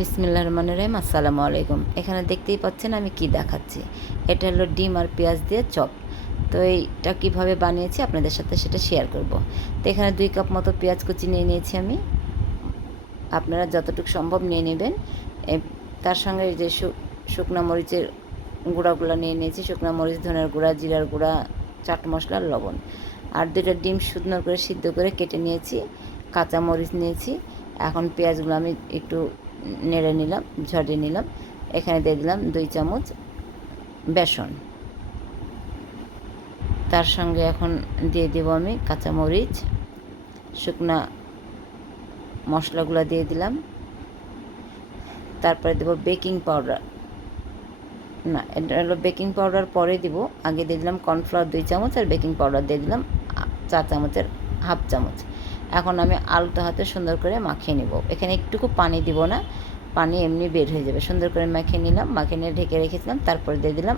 বিসমিল্লাহির রহমানির রহিম। আসসালামু আলাইকুম। এখানে দেখতেই পাচ্ছেন আমি কি দেখাচ্ছি। এটা হলো ডিম আর পেঁয়াজ দিয়ে চপ। তো এইটা কীভাবে বানিয়েছি আপনাদের সাথে সেটা শেয়ার করব। তো এখানে 2 কাপ মতো পেঁয়াজ কুচি নিয়ে নিয়েছি আমি। আপনারা যতটুকু সম্ভব নিয়ে নেবেন। তার সঙ্গে এই যে শুকনা মরিচের গুঁড়াগুলো নিয়ে নিয়েছি। শুকনা মরিচ, ধনের গুঁড়া, জিরার গুঁড়া, চাট মশলা, লবণ। আর 2টা ডিম সুন্দর করে সিদ্ধ করে কেটে নিয়েছি। কাঁচা মরিচ নিয়েছি। এখন পেঁয়াজগুলো আমি একটু নেড়ে নিলাম, ঝরিয়ে নিলাম। এখানে দিয়ে দিলাম 2 চামচ বেসন। তার সঙ্গে এখন দিয়ে দেব আমি কাঁচা মরিচ, শুকনা মশলাগুলো দিয়ে দিলাম। তারপরে দেব বেকিং পাউডার, না এটা হলো বেকিং পাউডার পরে দিব। আগে দিয়ে দিলাম কর্নফ্লাওয়ার 2 চামচ আর বেকিং পাউডার দিয়ে দিলাম 4 চামচের হাফ চামচ। এখন আমি আলতো হাতে সুন্দর করে মাখিয়ে নিব। এখানে একটুকু পানি দিব না, পানি এমনি বের হয়ে যাবে। সুন্দর করে মাখিয়ে নিলাম, মাখিয়ে নিয়ে ঢেকে রেখেছিলাম। তারপরে দিয়ে দিলাম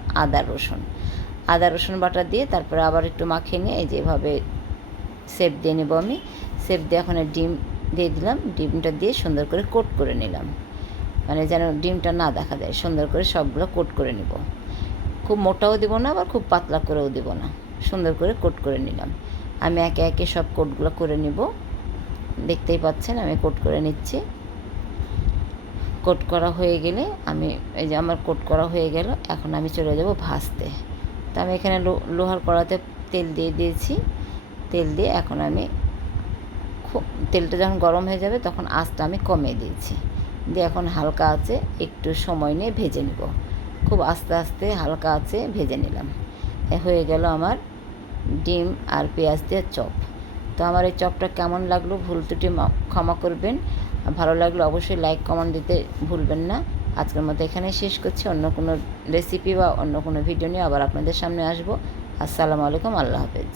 আদা রসুন বাটা দিয়ে তারপরে আবার একটু মাখিয়ে নিয়ে এই যেভাবে শেপ দিয়ে নেব আমি। শেপ দিয়ে এখন ডিম দিয়ে দিলাম। ডিমটা দিয়ে সুন্দর করে কোট করে নিলাম, মানে যেন ডিমটা না দেখা যায়। সুন্দর করে সবগুলো কোট করে নিব। খুব মোটাও দেবো না, আবার খুব পাতলা করেও দেবো না। সুন্দর করে কোট করে নিলাম। আমি একে একে সব কোটগুলো করে নিব। দেখতেই পাচ্ছেন আমি কোট করে নিচ্ছি। কোট করা হয়ে গেলে আমি এই যে আমার কোট করা হয়ে গেল। এখন আমি চলে যাব ভাজতে। তো আমি এখানে লোহার কড়াতে তেল দিয়ে দিয়েছি। তেল দিয়ে এখন আমি তেলটা যখন গরম হয়ে যাবে তখন আঁচটা আমি কমিয়ে দিয়েছি। দিয়ে এখন হালকা আছে একটু সময় নিয়ে ভেজে নেব। খুব আস্তে আস্তে হালকা আছে ভেজে নিলাম। হয়ে গেল আমার ডিম আর পেঁয়াজ দিয়ে চপ। তো আমার এই চপটা কেমন লাগলো ভুল ত্রুটি ক্ষমা করবেন। ভালো লাগলে অবশ্যই লাইক কমেন্ট দিতে ভুলবেন না। আজকের মতো এখানেই শেষ করছি। অন্য কোনো রেসিপি বা অন্য কোনো ভিডিও নিয়ে আবার আপনাদের সামনে আসবো। আসসালামু আলাইকুম, আল্লাহ হাফেজ।